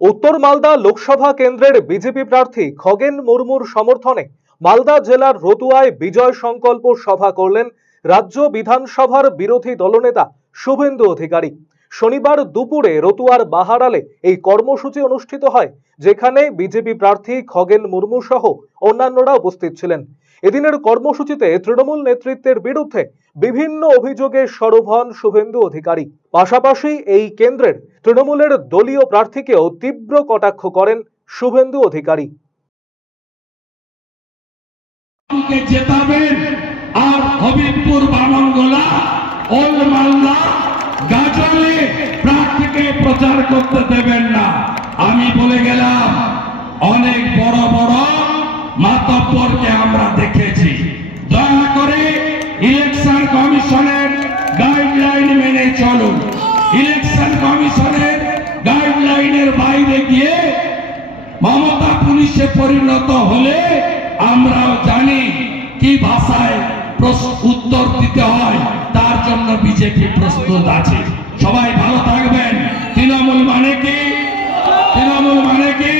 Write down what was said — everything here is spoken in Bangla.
উত্তর মালদা লোকসভা কেন্দ্রের বিজেপি প্রার্থী খগেন মুর্মুর সমর্থনে মালদা জেলার রতুয়ায় বিজয় সংকল্প সভা করলেন রাজ্য বিধানসভার বিরোধী দলনেতা শুভেন্দু অধিকারী। শনিবার দুপুরে রতুয়ার বাহারালে এই কর্মসূচি অনুষ্ঠিত হয়, যেখানে বিজেপি প্রার্থী খগেন মুর্মু সহ অন্যান্যরা উপস্থিত ছিলেন। এদিনের কর্মসূচিতে তৃণমূল নেতৃত্বের বিরুদ্ধে বিভিন্ন অভিযোগে সরব হন শুভেন্দু অধিকারী। পাশাপাশি এই কেন্দ্রের তৃণমূলের দলীয় প্রার্থীকেও তীব্র কটাক্ষ করেন শুভেন্দু অধিকারী। জেতাবেন আর হবিবপুর, বামনগোলা, ওল্ড মালদা, গাজলে প্রার্থীকে প্রচার করতে দেবেন না। আমি বলে গেলাম, অনেক বড় বড় মাতব্বরকে আমরা দেখেছি। দয়া করে ইলেকশন কমিশনের গাইডলাইন মেনে চলুন। ইলেকশন কমিশনের গাইডলাইনের বাইরে গিয়ে মমতা পুলিশে পরিণত হলে আমরাও জানি কি ভাষায় উত্তর দিতে হয়, তার জন্য বিজেপি প্রস্তুত আছে। সবাই ভালো থাকবেন। তৃণমূল মানে কি? তৃণমূল মানে কি?